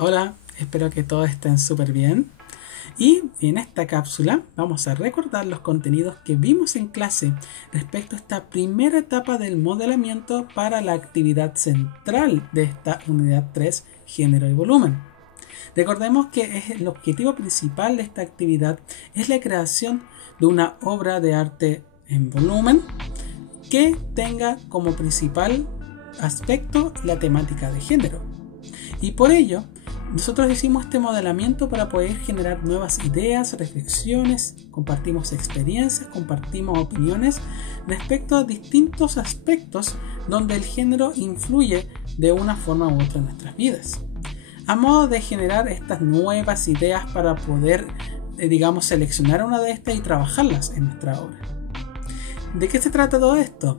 Hola, espero que todos estén súper bien. Y en esta cápsula vamos a recordar los contenidos que vimos en clase respecto a esta primera etapa del modelamiento para la actividad central de esta unidad 3, género y volumen. Recordemos que el objetivo principal de esta actividad es la creación de una obra de arte en volumen que tenga como principal aspecto la temática de género. Y por ello, nosotros hicimos este modelamiento para poder generar nuevas ideas, reflexiones, compartimos experiencias, compartimos opiniones respecto a distintos aspectos donde el género influye de una forma u otra en nuestras vidas. A modo de generar estas nuevas ideas para poder, seleccionar una de estas y trabajarlas en nuestra obra. ¿De qué se trata todo esto?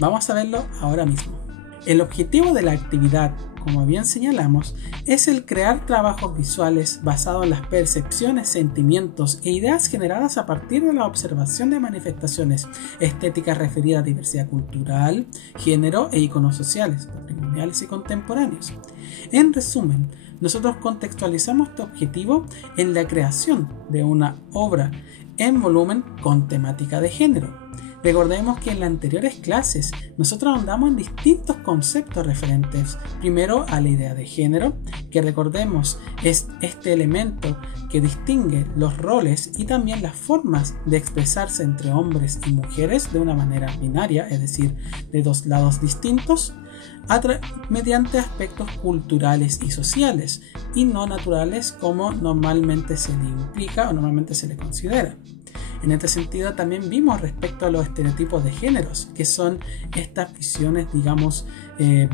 Vamos a verlo ahora mismo. El objetivo de la actividad, como bien señalamos, es el crear trabajos visuales basados en las percepciones, sentimientos e ideas generadas a partir de la observación de manifestaciones estéticas referidas a diversidad cultural, género e iconos sociales, patrimoniales y contemporáneos. En resumen, nosotros contextualizamos este objetivo en la creación de una obra en volumen con temática de género. Recordemos que en las anteriores clases nosotros ahondamos en distintos conceptos referentes primero a la idea de género, que recordemos es este elemento que distingue los roles y también las formas de expresarse entre hombres y mujeres de una manera binaria, es decir, de dos lados distintos, mediante aspectos culturales y sociales y no naturales como normalmente se le implica o normalmente se le considera. En este sentido también vimos respecto a los estereotipos de géneros, que son estas visiones,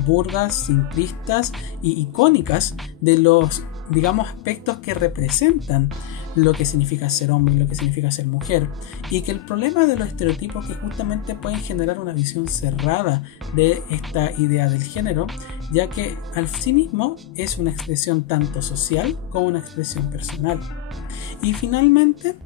burdas, simplistas y icónicas de los, aspectos que representan lo que significa ser hombre y lo que significa ser mujer. Y que el problema de los estereotipos que justamente pueden generar una visión cerrada de esta idea del género, ya que al sí mismo es una expresión tanto social como una expresión personal. Y finalmente,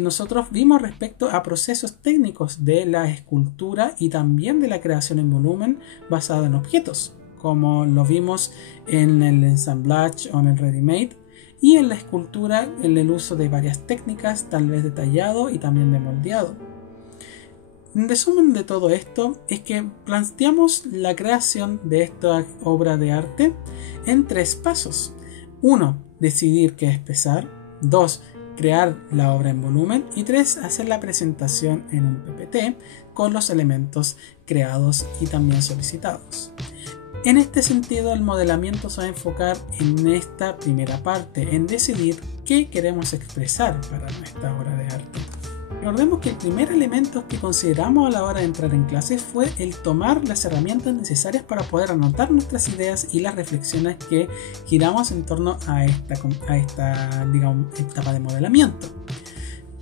nosotros vimos respecto a procesos técnicos de la escultura y también de la creación en volumen basado en objetos, como lo vimos en el ensamblage o en el ready-made, y en la escultura en el uso de varias técnicas, tal vez de tallado y también de moldeado. En resumen de todo esto es que planteamos la creación de esta obra de arte en 3 pasos. 1. Decidir qué expresar. 2. Crear la obra en volumen. Y 3. Hacer la presentación en un PPT con los elementos creados y también solicitados. En este sentido, el modelamiento se va a enfocar en esta primera parte, en decidir qué queremos expresar para nuestra obra de arte. Recordemos que el primer elemento que consideramos a la hora de entrar en clase fue el tomar las herramientas necesarias para poder anotar nuestras ideas y las reflexiones que giramos en torno a esta etapa de modelamiento.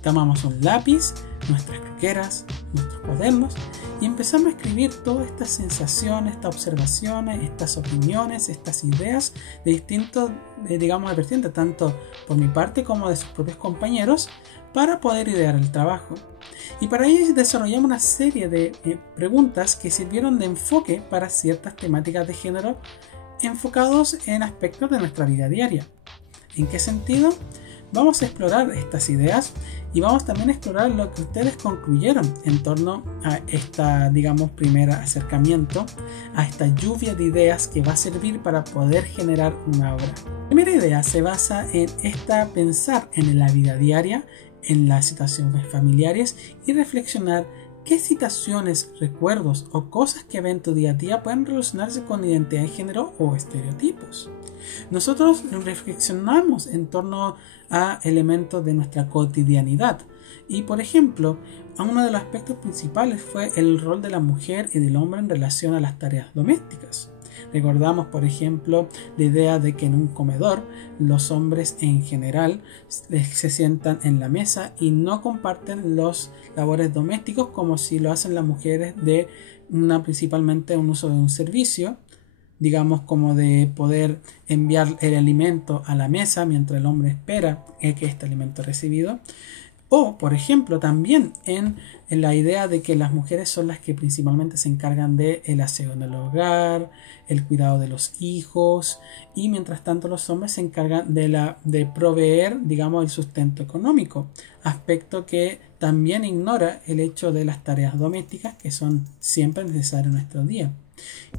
Tomamos un lápiz, nuestras croqueras, nuestros cuadernos y empezamos a escribir todas estas sensaciones, estas observaciones, estas opiniones, estas ideas de distintos, vertientes, tanto por mi parte como de sus propios compañeros, para poder idear el trabajo. Y para ello desarrollamos una serie de preguntas que sirvieron de enfoque para ciertas temáticas de género enfocados en aspectos de nuestra vida diaria. ¿En qué sentido? Vamos a explorar estas ideas y vamos también a explorar lo que ustedes concluyeron en torno a esta, primer acercamiento, a esta lluvia de ideas que va a servir para poder generar una obra. La primera idea se basa en pensar en la vida diaria, en las situaciones familiares y reflexionar qué situaciones, recuerdos o cosas que ven tu día a día pueden relacionarse con identidad de género o estereotipos. Nosotros reflexionamos en torno a elementos de nuestra cotidianidad y, por ejemplo, uno de los aspectos principales fue el rol de la mujer y del hombre en relación a las tareas domésticas. Recordamos, por ejemplo, la idea de que en un comedor los hombres en general se sientan en la mesa y no comparten los labores domésticos como si lo hacen las mujeres de principalmente un uso de un servicio, como de poder enviar el alimento a la mesa mientras el hombre espera que este alimento es recibido. O, por ejemplo, también en la idea de que las mujeres son las que principalmente se encargan del aseo en el hogar, el cuidado de los hijos, y mientras tanto los hombres se encargan de proveer, digamos, el sustento económico, aspecto que también ignora el hecho de las tareas domésticas que son siempre necesarias en nuestro día.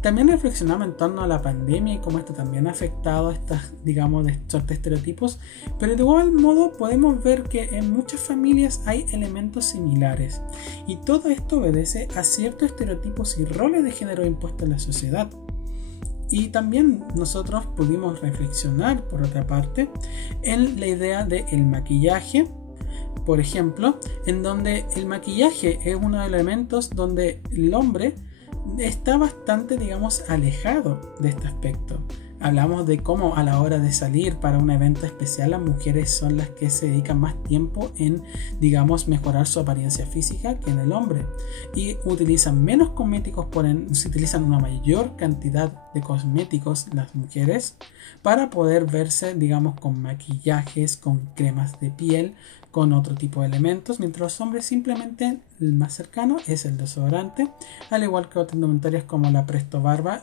También reflexionamos en torno a la pandemia y cómo esto también ha afectado estas, digamos, estos estereotipos, pero de igual modo podemos ver que en muchas familias hay elementos similares y todo esto obedece a ciertos estereotipos y roles de género impuestos en la sociedad. Y también nosotros pudimos reflexionar, por otra parte, en la idea del maquillaje, por ejemplo, en donde el maquillaje es uno de los elementos donde el hombre está bastante, digamos, alejado de este aspecto. Hablamos de cómo a la hora de salir para un evento especial las mujeres son las que se dedican más tiempo en, digamos, mejorar su apariencia física que en el hombre, y utilizan menos cosméticos, se utilizan una mayor cantidad de cosméticos las mujeres para poder verse, digamos, con maquillajes, con cremas de piel, con otro tipo de elementos, mientras los hombres simplemente el más cercano es el desodorante, al igual que otras indumentarias como la Presto Barba,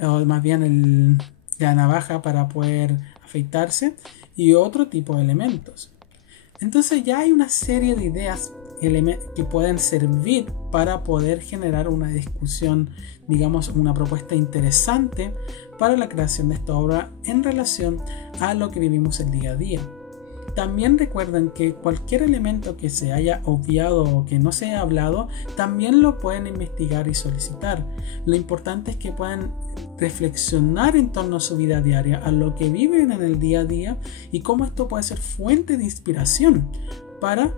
o más bien la navaja para poder afeitarse, y otro tipo de elementos. Entonces ya hay una serie de ideas que pueden servir para poder generar una discusión, digamos, una propuesta interesante para la creación de esta obra en relación a lo que vivimos el día a día. También recuerden que cualquier elemento que se haya obviado o que no se haya hablado, también lo pueden investigar y solicitar. Lo importante es que puedan reflexionar en torno a su vida diaria, a lo que viven en el día a día y cómo esto puede ser fuente de inspiración para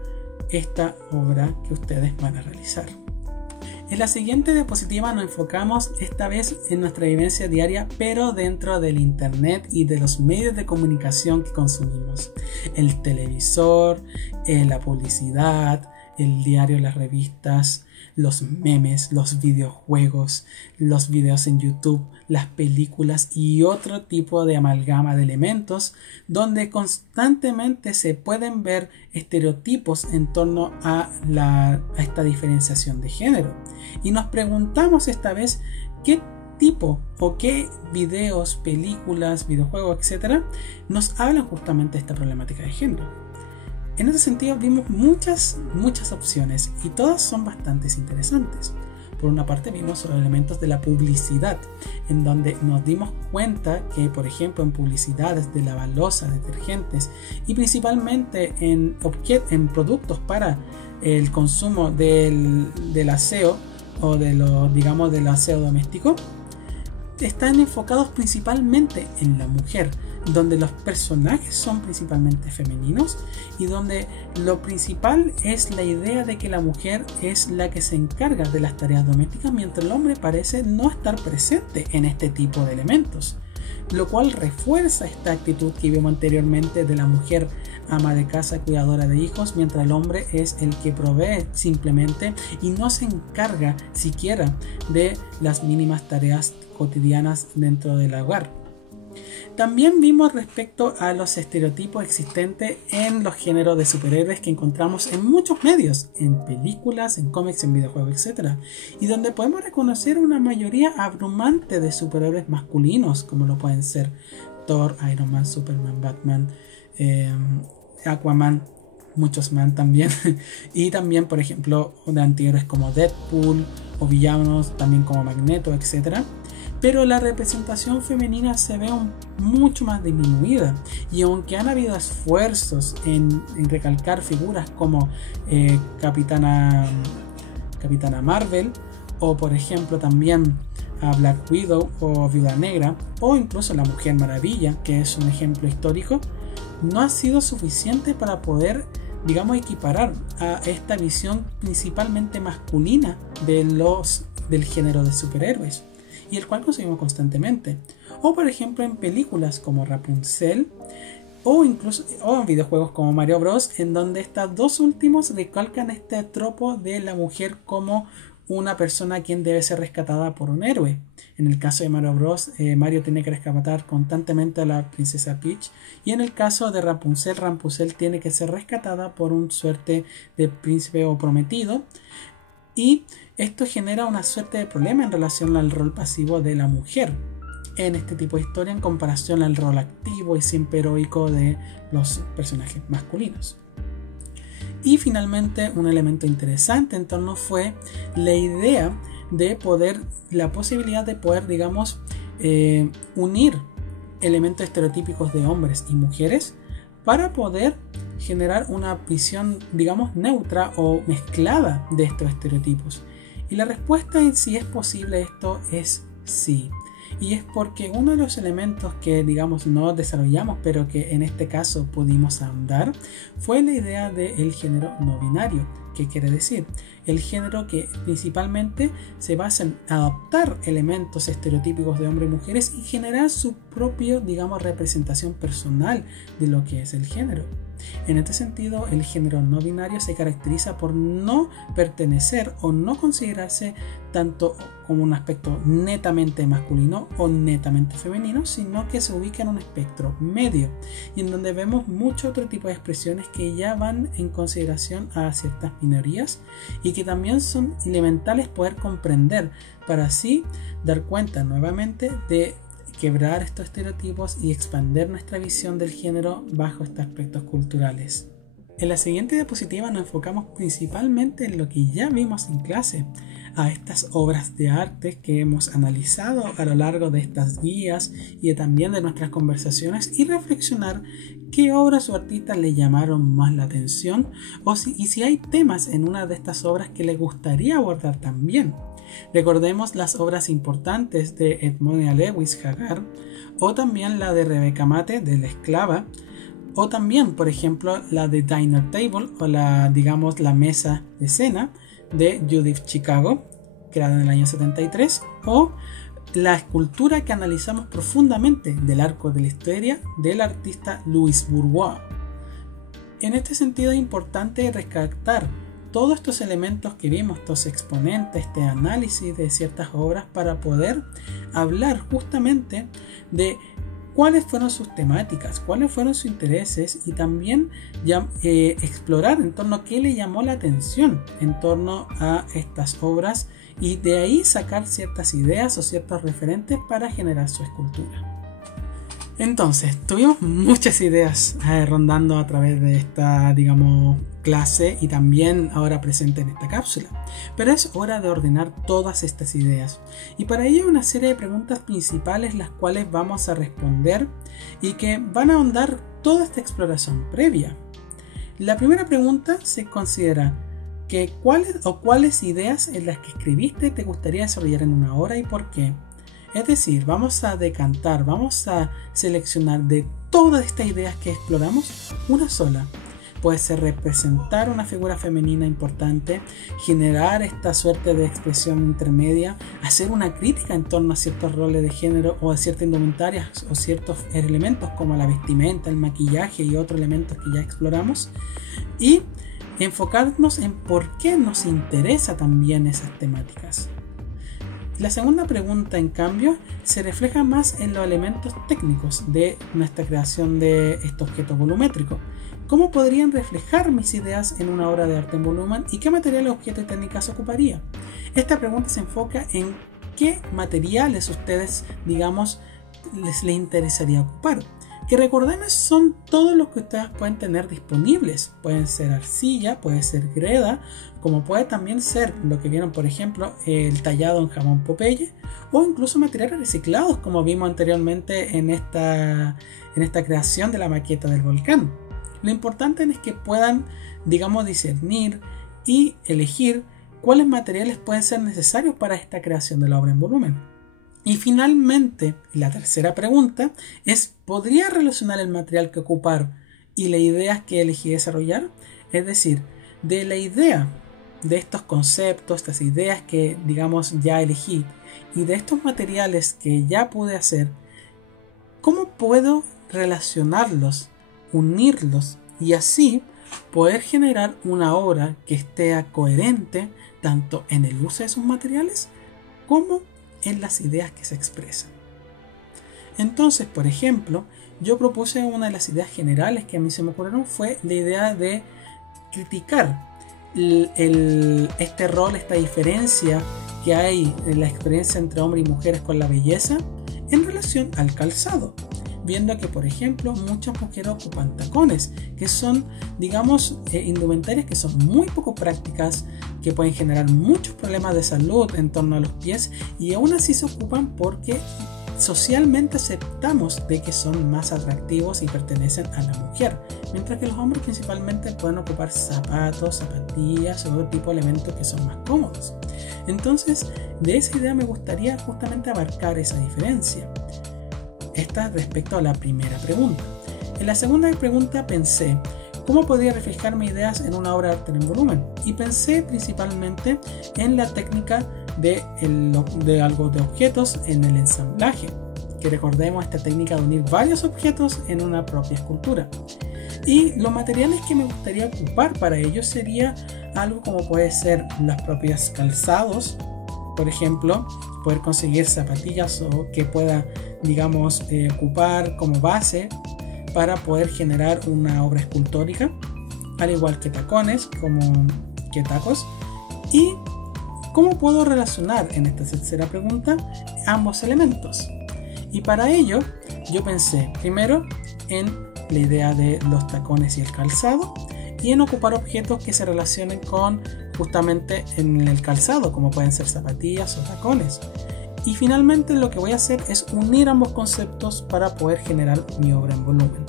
esta obra que ustedes van a realizar. En la siguiente diapositiva nos enfocamos esta vez en nuestra vivencia diaria, pero dentro del internet y de los medios de comunicación que consumimos. El televisor, la publicidad, el diario, las revistas, los memes, los videojuegos, los videos en YouTube, las películas y otro tipo de amalgama de elementos donde constantemente se pueden ver estereotipos en torno a esta diferenciación de género. Y nos preguntamos esta vez qué tipo o qué videos, películas, videojuegos, etcétera, nos hablan justamente de esta problemática de género. En ese sentido vimos muchas opciones y todas son bastante interesantes. Por una parte vimos los elementos de la publicidad, en donde nos dimos cuenta que, por ejemplo, en publicidades de lavaloza, detergentes y principalmente en productos para el consumo del aseo o del aseo doméstico, están enfocados principalmente en la mujer, donde los personajes son principalmente femeninos y donde lo principal es la idea de que la mujer es la que se encarga de las tareas domésticas, mientras el hombre parece no estar presente en este tipo de elementos, lo cual refuerza esta actitud que vimos anteriormente de la mujer ama de casa, cuidadora de hijos, mientras el hombre es el que provee simplemente y no se encarga siquiera de las mínimas tareas cotidianas dentro del hogar. También vimos respecto a los estereotipos existentes en los géneros de superhéroes que encontramos en muchos medios, en películas, en cómics, en videojuegos, etc. Y donde podemos reconocer una mayoría abrumante de superhéroes masculinos, como lo pueden ser Thor, Iron Man, Superman, Batman, Aquaman, muchos más también. Y también, por ejemplo, de antihéroes como Deadpool o villanos también como Magneto, etc. Pero la representación femenina se ve mucho más disminuida, y aunque han habido esfuerzos en recalcar figuras como Capitana Marvel, o por ejemplo también a Black Widow o Viuda Negra, o incluso la Mujer Maravilla, que es un ejemplo histórico, no ha sido suficiente para poder, digamos, equiparar a esta visión principalmente masculina del género de superhéroes, y el cual conseguimos constantemente. O por ejemplo en películas como Rapunzel, o incluso en videojuegos como Mario Bros, en donde estos dos últimos recalcan este tropo de la mujer como una persona quien debe ser rescatada por un héroe. En el caso de Mario Bros, Mario tiene que rescatar constantemente a la princesa Peach, y en el caso de Rapunzel, Rapunzel tiene que ser rescatada por un suerte de príncipe o prometido, y esto genera una suerte de problema en relación al rol pasivo de la mujer en este tipo de historia en comparación al rol activo y siempre heroico de los personajes masculinos. Y finalmente, un elemento interesante en torno fue la idea de poder, la posibilidad de poder, digamos, unir elementos estereotípicos de hombres y mujeres para poder generar una visión, digamos, neutra o mezclada de estos estereotipos. Y la respuesta en si es posible esto es sí. Y es porque uno de los elementos que, digamos, no desarrollamos, pero que en este caso pudimos ahondar, fue la idea del género no binario. ¿Qué quiere decir? El género que principalmente se basa en adoptar elementos estereotípicos de hombres y mujeres y generar su propia, digamos, representación personal de lo que es el género. En este sentido, el género no binario se caracteriza por no pertenecer o no considerarse tanto como un aspecto netamente masculino o netamente femenino, sino que se ubica en un espectro medio y en donde vemos mucho otro tipo de expresiones que ya van en consideración a ciertas minorías y que también son elementales poder comprender para así dar cuenta nuevamente de quebrar estos estereotipos y expandir nuestra visión del género bajo estos aspectos culturales. En la siguiente diapositiva nos enfocamos principalmente en lo que ya vimos en clase, a estas obras de arte que hemos analizado a lo largo de estas guías y también de nuestras conversaciones y reflexionar qué obras o artistas le llamaron más la atención y si hay temas en una de estas obras que les gustaría abordar también. Recordemos las obras importantes de Edmonia Lewis Haggard o también la de Rebecca Mate de La Esclava o también por ejemplo la de Dinner Table o la mesa de cena de Judith Chicago creada en el año 73 o la escultura que analizamos profundamente del Arco de la Historia del artista Louis Bourgeois. En este sentido es importante rescatar todos estos elementos que vimos, estos exponentes, este análisis de ciertas obras para poder hablar justamente de cuáles fueron sus temáticas, cuáles fueron sus intereses y también explorar en torno a qué le llamó la atención en torno a estas obras y de ahí sacar ciertas ideas o ciertos referentes para generar su escultura. Entonces, tuvimos muchas ideas rondando a través de esta, clase y también ahora presente en esta cápsula. Pero es hora de ordenar todas estas ideas. Y para ello hay una serie de preguntas principales las cuales vamos a responder y que van a ahondar toda esta exploración previa. La primera pregunta se considera que cuáles ideas en las que escribiste te gustaría desarrollar en una hora y por qué. Es decir, vamos a decantar, vamos a seleccionar de todas estas ideas que exploramos una sola. Puede ser representar una figura femenina importante, generar esta suerte de expresión intermedia, hacer una crítica en torno a ciertos roles de género o a ciertas indumentarias o ciertos elementos como la vestimenta, el maquillaje y otros elementos que ya exploramos y enfocarnos en por qué nos interesa también esas temáticas. La segunda pregunta, en cambio, se refleja más en los elementos técnicos de nuestra creación de este objeto volumétrico. ¿Cómo podrían reflejar mis ideas en una obra de arte en volumen y qué materiales, objetos y técnicas ocuparía? Esta pregunta se enfoca en qué materiales ustedes, les interesaría ocupar. Que recordemos son todos los que ustedes pueden tener disponibles. Pueden ser arcilla, puede ser greda, como puede también ser lo que vieron por ejemplo el tallado en jamón Popeye o incluso materiales reciclados como vimos anteriormente en esta creación de la maqueta del volcán. Lo importante es que puedan discernir y elegir cuáles materiales pueden ser necesarios para esta creación de la obra en volumen. Y finalmente, la tercera pregunta es, ¿podría relacionar el material que ocupar y la idea que elegí desarrollar? Es decir, de la idea de estos conceptos, estas ideas que ya elegí y de estos materiales que ya pude hacer, ¿cómo puedo relacionarlos, unirlos y así poder generar una obra que esté coherente tanto en el uso de sus materiales como en las ideas que se expresan. Entonces, por ejemplo, yo propuse una de las ideas generales que a mí se me ocurrieron fue la idea de criticar este rol, esta diferencia que hay en la experiencia entre hombres y mujeres con la belleza en relación al calzado, viendo que, por ejemplo, muchas mujeres ocupan tacones, que son, digamos, indumentarias que son muy poco prácticas, que pueden generar muchos problemas de salud en torno a los pies, y aún así se ocupan porque socialmente aceptamos de que son más atractivos y pertenecen a la mujer, mientras que los hombres principalmente pueden ocupar zapatos, zapatillas o otro tipo de elementos que son más cómodos. Entonces, de esa idea me gustaría justamente abarcar esa diferencia. Esta respecto a la primera pregunta. En la segunda pregunta pensé cómo podría reflejar mis ideas en una obra de arte en volumen, y pensé principalmente en la técnica de objetos en el ensamblaje, que recordemos esta técnica de unir varios objetos en una propia escultura. Y los materiales que me gustaría ocupar para ello sería algo como puede ser las propias calzados, por ejemplo, poder conseguir zapatillas o que pueda, digamos, ocupar como base para poder generar una obra escultórica, al igual que tacones, como que tacos. Y ¿cómo puedo relacionar en esta tercera pregunta ambos elementos? Y para ello yo pensé primero en la idea de los tacones y el calzado, y en ocupar objetos que se relacionen con justamente en el calzado, como pueden ser zapatillas o tacones. Y finalmente lo que voy a hacer es unir ambos conceptos para poder generar mi obra en volumen.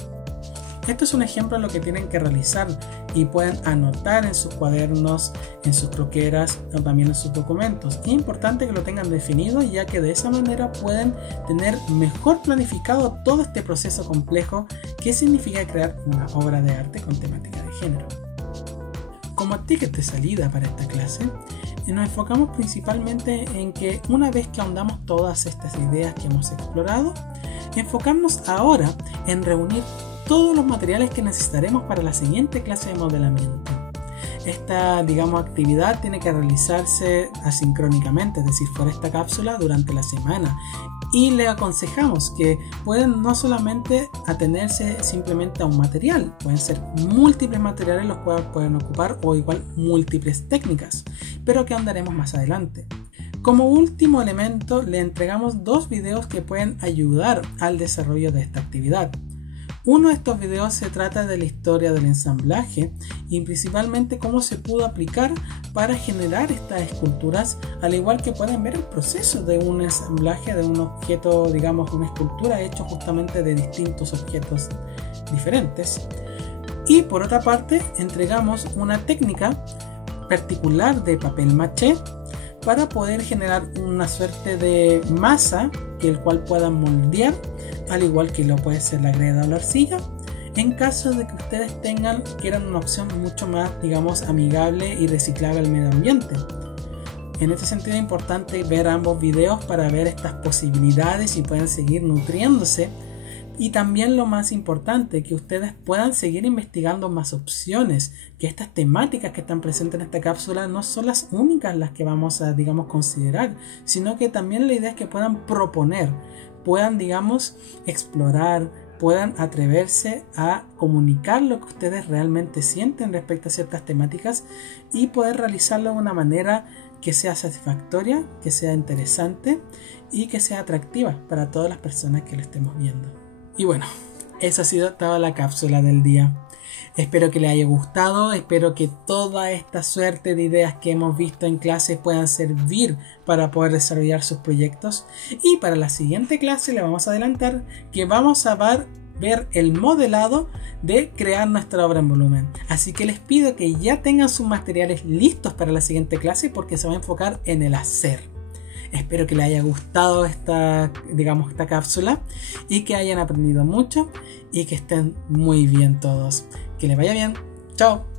Esto es un ejemplo de lo que tienen que realizar y pueden anotar en sus cuadernos, en sus croqueras o también en sus documentos. Es importante que lo tengan definido, ya que de esa manera pueden tener mejor planificado todo este proceso complejo que significa crear una obra de arte con temática de género. Como ticket de salida para esta clase, nos enfocamos principalmente en que una vez que ahondamos todas estas ideas que hemos explorado, enfocarnos ahora en reunir todos los materiales que necesitaremos para la siguiente clase de modelamiento. Esta, digamos, actividad tiene que realizarse asincrónicamente, es decir, fuera esta cápsula durante la semana. Y le aconsejamos que pueden no solamente atenerse simplemente a un material, pueden ser múltiples materiales los cuales pueden ocupar, o igual múltiples técnicas, pero que andaremos más adelante. Como último elemento, le entregamos dos videos que pueden ayudar al desarrollo de esta actividad. Uno de estos videos se trata de la historia del ensamblaje y principalmente cómo se pudo aplicar para generar estas esculturas, al igual que pueden ver el proceso de un ensamblaje de un objeto, digamos una escultura hecho justamente de distintos objetos diferentes. Y por otra parte entregamos una técnica particular de papel maché para poder generar una suerte de masa que el cual puedan moldear, al igual que lo puede ser la greda o la arcilla, en caso de que ustedes quieran una opción mucho más, digamos, amigable y reciclable al medio ambiente. En este sentido es importante ver ambos videos para ver estas posibilidades y puedan seguir nutriéndose. Y también lo más importante, que ustedes puedan seguir investigando más opciones, que estas temáticas que están presentes en esta cápsula no son las únicas las que vamos a, digamos, considerar, sino que también la idea es que puedan proponer, puedan, digamos, explorar, puedan atreverse a comunicar lo que ustedes realmente sienten respecto a ciertas temáticas y poder realizarlo de una manera que sea satisfactoria, que sea interesante y que sea atractiva para todas las personas que lo estemos viendo. Y bueno, esa ha sido toda la cápsula del día. Espero que les haya gustado, espero que toda esta suerte de ideas que hemos visto en clase puedan servir para poder desarrollar sus proyectos. Y para la siguiente clase le vamos a adelantar que vamos a ver el modelado de crear nuestra obra en volumen. Así que les pido que ya tengan sus materiales listos para la siguiente clase porque se va a enfocar en el hacer. Espero que les haya gustado esta cápsula y que hayan aprendido mucho y que estén muy bien todos. Que les vaya bien. Chao.